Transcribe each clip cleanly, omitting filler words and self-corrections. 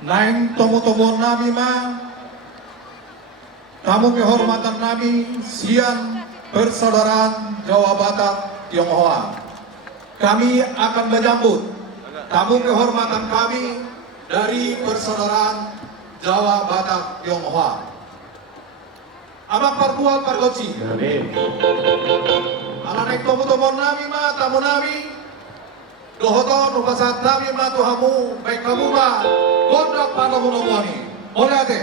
Naing tomo-tomo nami tamu kehormatan nami sian persaudaraan Jawa Batak Tionghoa. Kami akan menyambut tamu kehormatan kami dari persaudaraan Jawa Batak Tionghoa. Abang parkual pargoci. Ala naik tomo-tomo nami tamu nami. Dohoton upasat nami tuhamu baik kamu gondok panomu-nomoni. Boleh ate.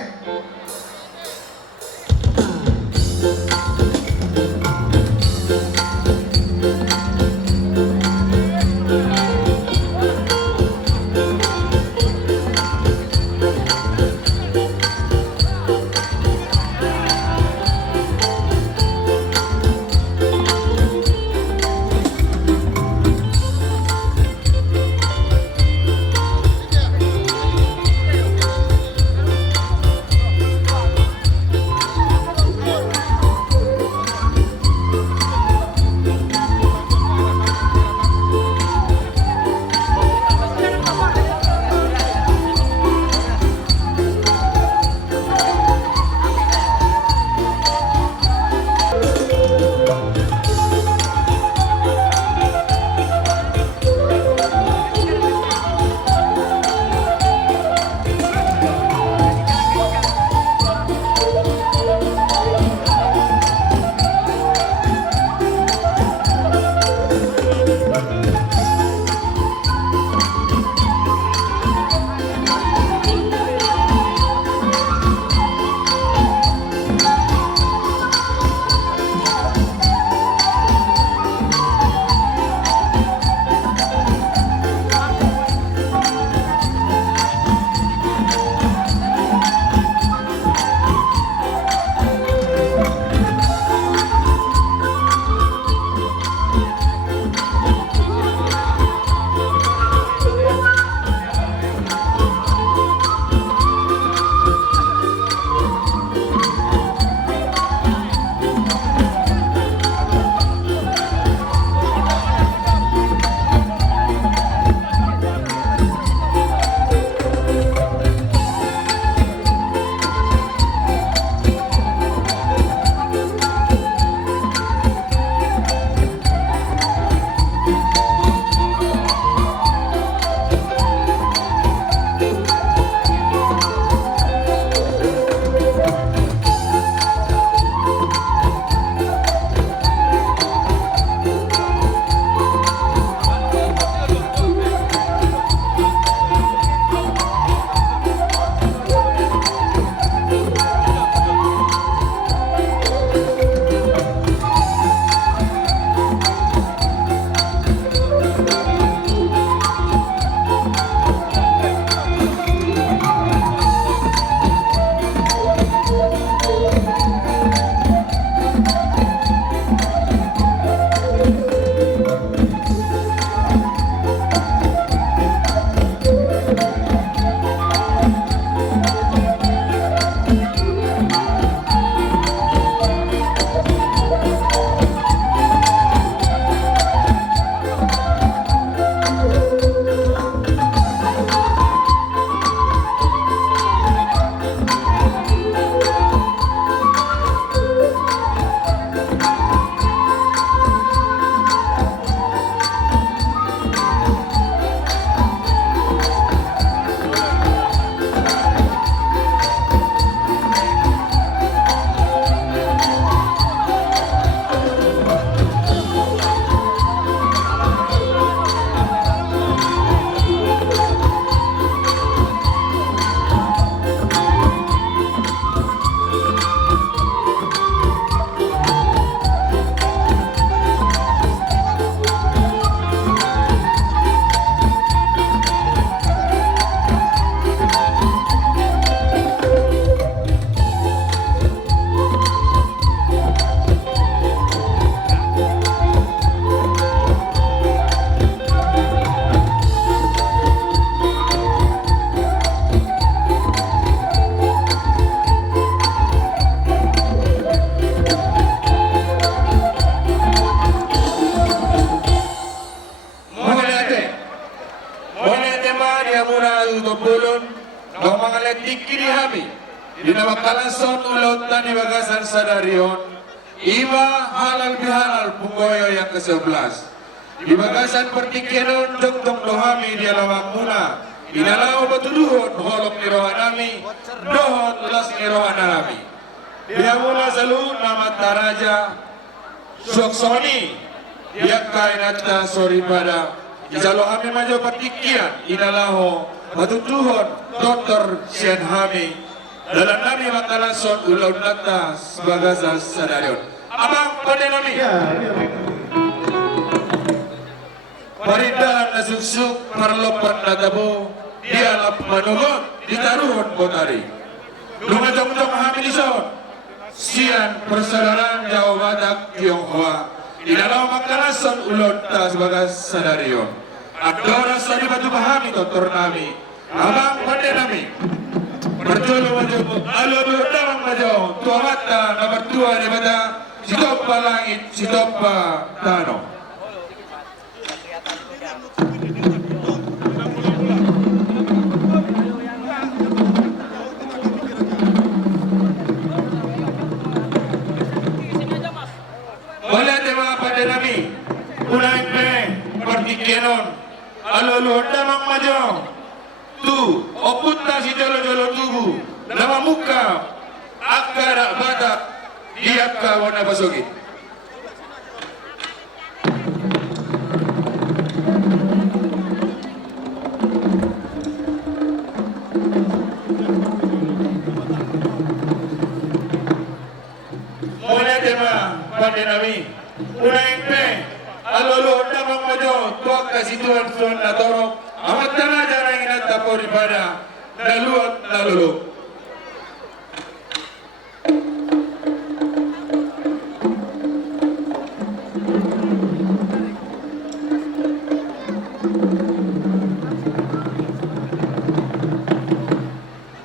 no mga letik kini hami dinawakalan son ulot na nibagasan sa darion iba halal bihalal punggoyo yang ke-11 dibagasan pertikyanon dong dohami dialawang muna inalaw batuduhon holok ni rohanami dohon ulas ni rohanami dia mula saluhun nama taraja suaksoni dia kainata sorry pada jalo kami majo pertikyan inalaho batuduhon dokter sian hami dalam nami makalason ulau nata sebagai sadarion abang pada nami paridahan na suksuk parlopan na tabo dialap manugot ditaruhon botari lumajong-jong hamilison sian persaudaraan Jawa Batak Tionghoa inalaw makalason ulau nata sebagai sadarion adora sa di batu pahami dokter nami abang pada nami Perjolo maju, alo damang maju, tua mata nomor 2 daripada Sitopa Langit, Sitopa Tano. Boleh tema pada nami, unai pe, pertikyanon, alo damang maju. Tu, oputna si jolo-jolo tubuh, nama muka, akara batak, diaka warna basogi. Mulai tema pada nami, unai pe, alolo damang majo, tuak kasih tuan natorok. Amat tanah jarang ingat tapor ibadah naluat nalulu.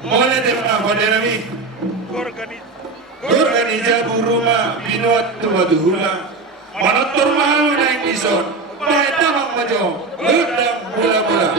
Mulai tema pada nami organiza buruma binuat tumaduhula manotor mahal naik dison baik tamang majo gedang bola-bola.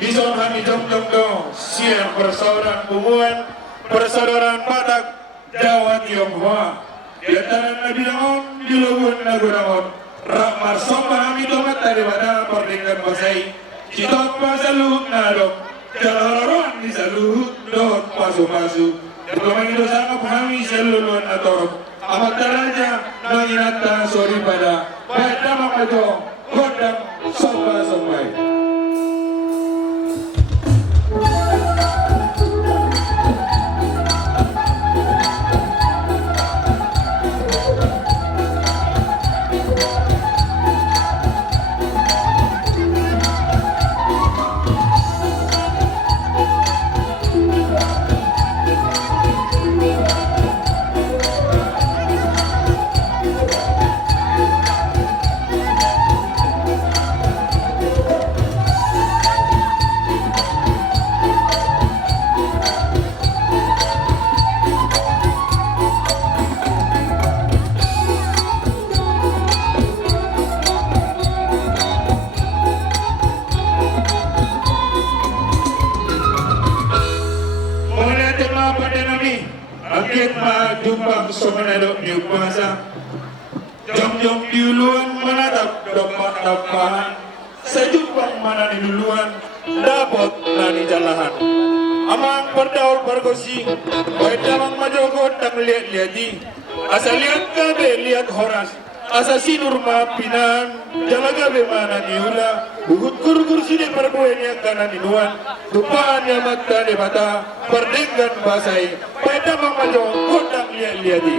Bison kami jom-jom do siang persaudaraan hubungan persaudaraan Batak Jawa Tionghoa di antara Nabi Dangon di Luhun Nagurangon Ramar Somba kami tomat daripada pernikahan Pasai Citopa Saluhuk Nadok Jalararon di Saluhuk Dohot Pasu-Pasu Berkemang itu sanggup kami seluluan atorok amat daraja nanginata sori pada baik nama majo kodam somba-sombai. Angkit majumpang sumanadok ni upasa jom-jom diuluan menatap dapat dapahan sejumpang mana ni duluan dapat nani jalahan amang perdaul pergosi baik damang majogo tang lihat-lihati asa lihat kabe lihat horas asa sinur maapinan jalaga be mana ni hula buhut kur sini perbuan yang kanan inuan tupaan yang mata di mata perdenggan basai pada mamajo kodang lihat-lihati.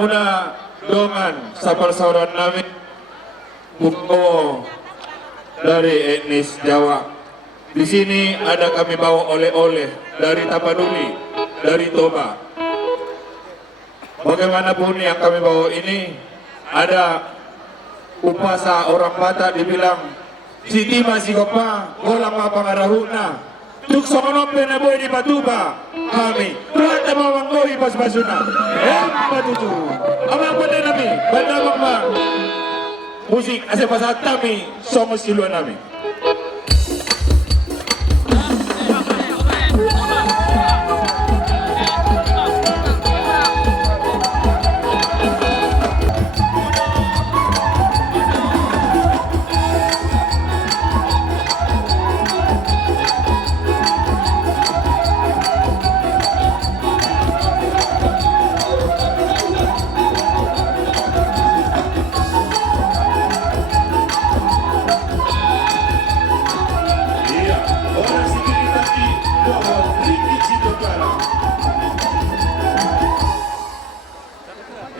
muna dongan sa persaudaraan namin Punggowo dari etnis Jawa. Di sini ada kami bawa oleh-oleh dari Tapanuli, dari Toba. Bagaimanapun yang kami bawa ini, ada upasa orang Batak dibilang, Siti masih kopa, golang mapangarahuna. Tuk sokonope na boy di Batuba, kami. Tuhan na mawanggoy pas-pasuna. Batutu. Amang pada nami, bandamang ma. Musik, asa pasat kami, somos siluan nami.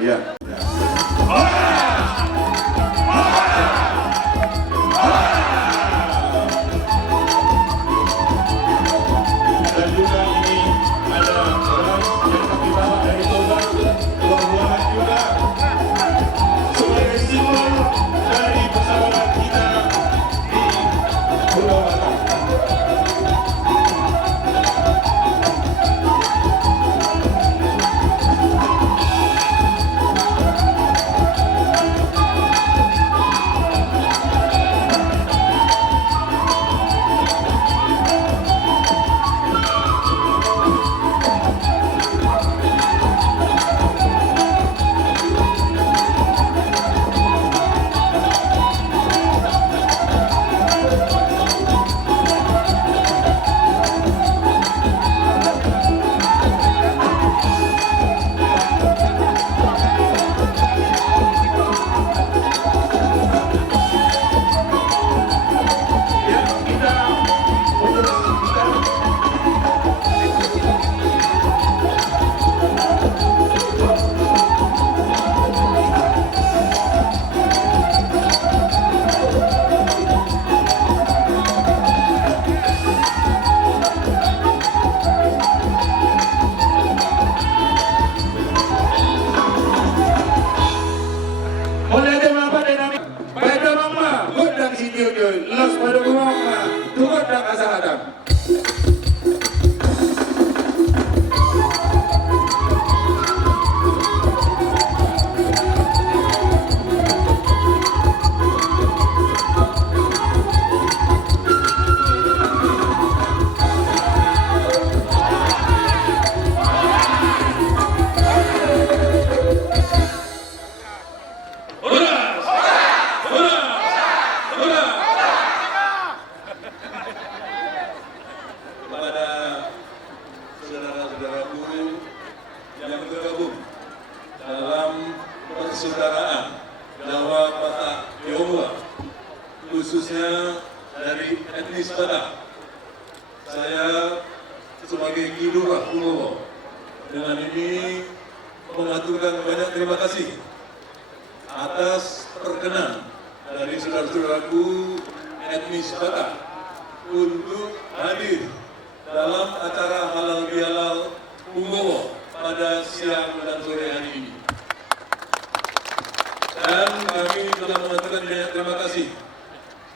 Iya. Dan juga ini ada beras yang kami bawa dari Toba, buah-buahan juga sebagai simbol dari persaudaraan kita di Pulau Batam. Los pada rumah, turun dan asal Adam. Yang bergabung dalam persaudaraan Jawa Batak Tionghoa, khususnya dari etnis Batak. Saya sebagai Ki Lurah Punggowo dengan ini mengaturkan banyak terima kasih atas perkenan dari saudara-saudaraku etnis Batak untuk hadir dalam acara halal bihalal Punggowo pada siang dan sore hari ini. Dan kami telah mengaturkan banyak terima kasih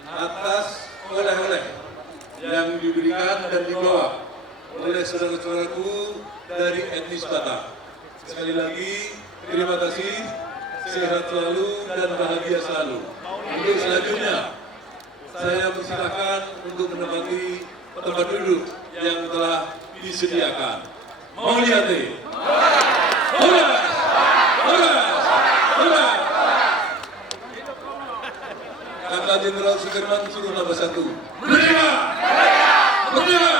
atas oleh-oleh yang diberikan dan dibawa oleh saudara-saudaraku dari etnis Batak. Sekali lagi, terima kasih, sehat selalu dan bahagia selalu. Untuk selanjutnya, saya persilakan untuk menempati tempat duduk yang telah disediakan. Mau lihat deh? Kata Jenderal Sudirman suruh nambah satu. Merdeka! Merdeka!